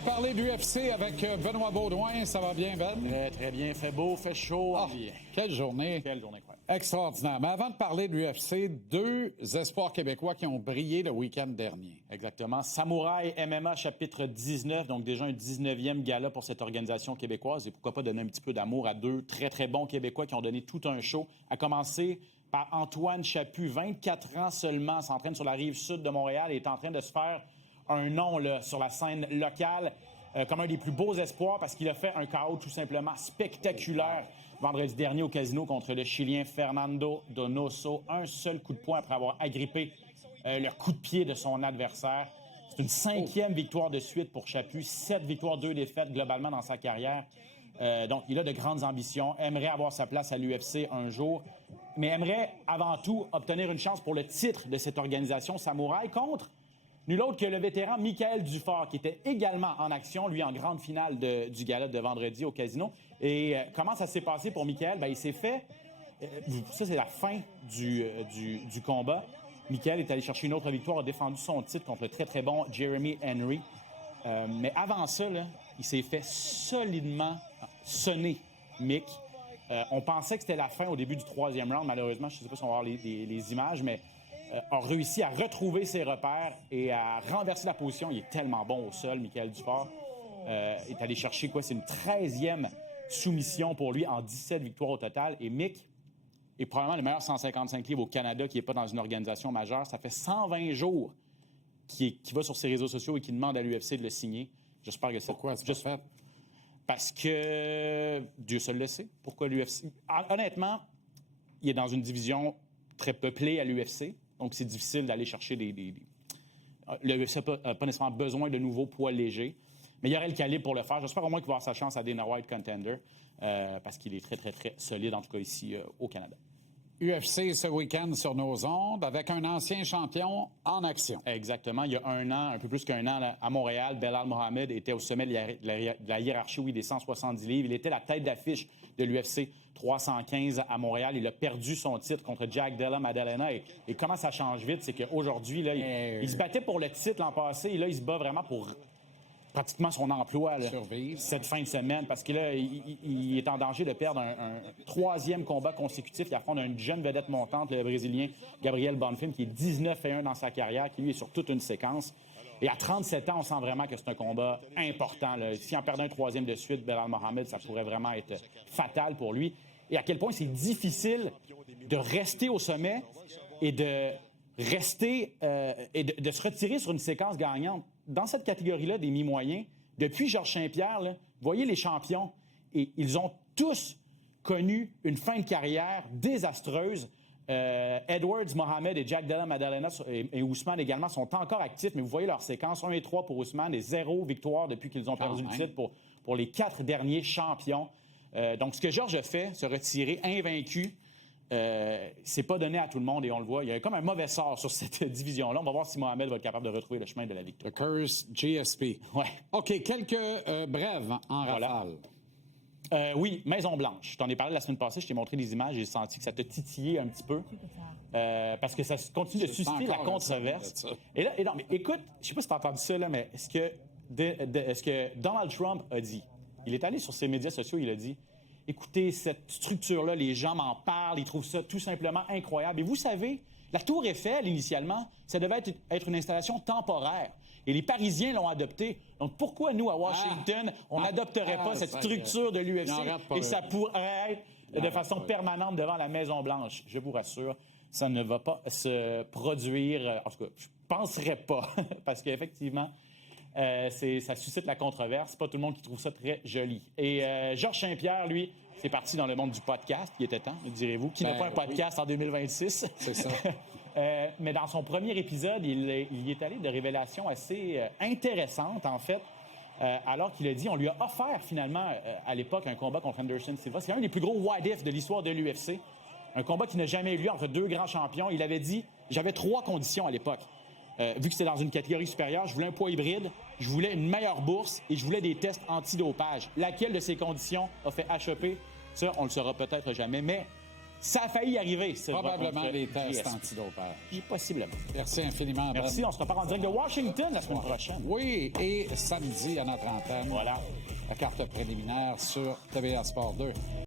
va parler de l'UFC avec Benoît Baudouin. Ça va bien, Ben? Très, très bien. Fait beau, fait chaud. Quelle journée. Quelle journée incroyable. Extraordinaire. Mais avant de parler de l'UFC, deux espoirs québécois qui ont brillé le week-end dernier. Exactement. Samouraï MMA chapitre 19, donc déjà un 19e gala pour cette organisation québécoise. Et pourquoi pas donner un petit peu d'amour à deux très, très bons Québécois qui ont donné tout un show. À commencer par Antoine Chaput, 24 ans seulement, s'entraîne sur la rive sud de Montréal et est en train de se faire un nom là, sur la scène locale comme un des plus beaux espoirs parce qu'il a fait un KO tout simplement spectaculaire vendredi dernier au casino contre le Chilien Fernando Donoso. Un seul coup de poing après avoir agrippé le coup de pied de son adversaire. C'est une 5e victoire de suite pour Chaput, 7 victoires, 2 défaites globalement dans sa carrière. Donc, il a de grandes ambitions, aimerait avoir sa place à l'UFC un jour, mais aimerait avant tout obtenir une chance pour le titre de cette organisation Samouraï contre nul autre que le vétéran Michael Dufort, qui était également en action, lui, en grande finale du gala de vendredi au casino. Et comment ça s'est passé pour Michael? Il s'est fait... ça, c'est la fin du combat. Michael est allé chercher une autre victoire, a défendu son titre contre le très, très bon Jeremy Henry. Mais avant ça, là, il s'est fait solidement sonner, Mick. On pensait que c'était la fin au début du 3e round. Malheureusement, je ne sais pas si on va voir les images, mais... a réussi à retrouver ses repères et à renverser la position. Il est tellement bon au sol, Michael Dufort. Est allé chercher quoi? C'est une 13e soumission pour lui en 17 victoires au total. Et Mick est probablement le meilleur 155 livres au Canada qui n'est pas dans une organisation majeure. Ça fait 120 jours qu'il va sur ses réseaux sociaux et qu'il demande à l'UFC de le signer. J'espère que c'est... Pourquoi c'est juste fait? Parce que Dieu seul le sait. Pourquoi l'UFC? Honnêtement, il est dans une division très peuplée à l'UFC. Donc, c'est difficile d'aller chercher l'UFC n'a pas nécessairement besoin de nouveaux poids légers. Mais il y aurait le calibre pour le faire. J'espère au moins qu'il va avoir sa chance à Dana White Contender parce qu'il est très, très, très solide, en tout cas ici au Canada. UFC ce week-end sur nos ondes avec un ancien champion en action. Exactement. Il y a un peu plus qu'un an, là, à Montréal, Belal Mohamed était au sommet de la hiérarchie, des 170 livres. Il était la tête d'affiche de l'UFC 315 à Montréal. Il a perdu son titre contre Jack Della Maddalena. Et comment ça change vite, c'est qu'aujourd'hui, là, il se battait pour le titre l'an passé. Et là, il se bat vraiment pour pratiquement son emploi là, cette fin de semaine, parce que là, il est en danger de perdre un 3e combat consécutif. Il affronte une jeune vedette montante, le Brésilien Gabriel Bonfim, qui est 19-1 dans sa carrière, qui lui est sur toute une séquence. Et à 37 ans, on sent vraiment que c'est un combat important. Là. Si en perdait un 3e de suite, Belal Mohamed, ça pourrait vraiment être fatal pour lui. Et à quel point c'est difficile de rester au sommet et de rester et de se retirer sur une séquence gagnante. Dans cette catégorie-là des mi-moyens, depuis Georges Saint-Pierre, là, vous voyez les champions, et ils ont tous connu une fin de carrière désastreuse. Edwards, Mohamed et Jack Della Maddalena et Ousmane également sont encore actifs, mais vous voyez leur séquence, 1 et 3 pour Ousmane et 0 victoire depuis qu'ils ont perdu le titre pour les 4 derniers champions. Donc, ce que Georges a fait, se retirer invaincu, c'est pas donné à tout le monde et on le voit. Il y a comme un mauvais sort sur cette division-là. On va voir si Mohamed va être capable de retrouver le chemin de la victoire. The Curse GSP. Ouais. OK, quelques brèves en rafale. Oui, Maison-Blanche. Je t'en ai parlé la semaine passée, je t'ai montré des images, j'ai senti que ça t'a titillé un petit peu. Parce que ça continue de susciter la controverse. Et non, mais écoute, je sais pas si t'as entendu ça, là, mais est-ce que Donald Trump a dit? Il est allé sur ses médias sociaux, il a dit: écoutez, cette structure-là, les gens m'en parlent, ils trouvent ça tout simplement incroyable. Et vous savez, la Tour Eiffel, initialement, ça devait être une installation temporaire. Et les Parisiens l'ont adoptée. Donc, pourquoi nous, à Washington, on n'adopterait pas cette structure de l'UFC et ça pourrait être de façon permanente devant la Maison-Blanche? Je vous rassure, ça ne va pas se produire. En tout cas, je ne penserais pas, parce qu'effectivement, ça suscite la controverse. C'est pas tout le monde qui trouve ça très joli. Et Georges Saint-Pierre, lui, c'est parti dans le monde du podcast. Il était temps, me direz-vous. Qui n'a pas un podcast en 2026? C'est ça. Mais dans son premier épisode, il y est allé de révélations assez intéressantes, en fait, alors qu'il a dit, on lui a offert finalement à l'époque un combat contre Anderson Silva. C'est un des plus gros what-if de l'histoire de l'UFC. Un combat qui n'a jamais eu lieu entre deux grands champions. Il avait dit, j'avais 3 conditions à l'époque. Vu que c'était dans une catégorie supérieure, je voulais un poids hybride, je voulais une meilleure bourse et je voulais des tests antidopage. Laquelle de ces conditions a fait achoper? Ça, on le saura peut-être jamais, mais Ça a failli arriver. Probablement les tests GSP. antidopage. Possiblement. Merci infiniment, Ben. Merci, on se repart en direct de Washington la semaine prochaine. Oui, et samedi à notre antenne, Voilà. la carte préliminaire sur TVA Sport 2.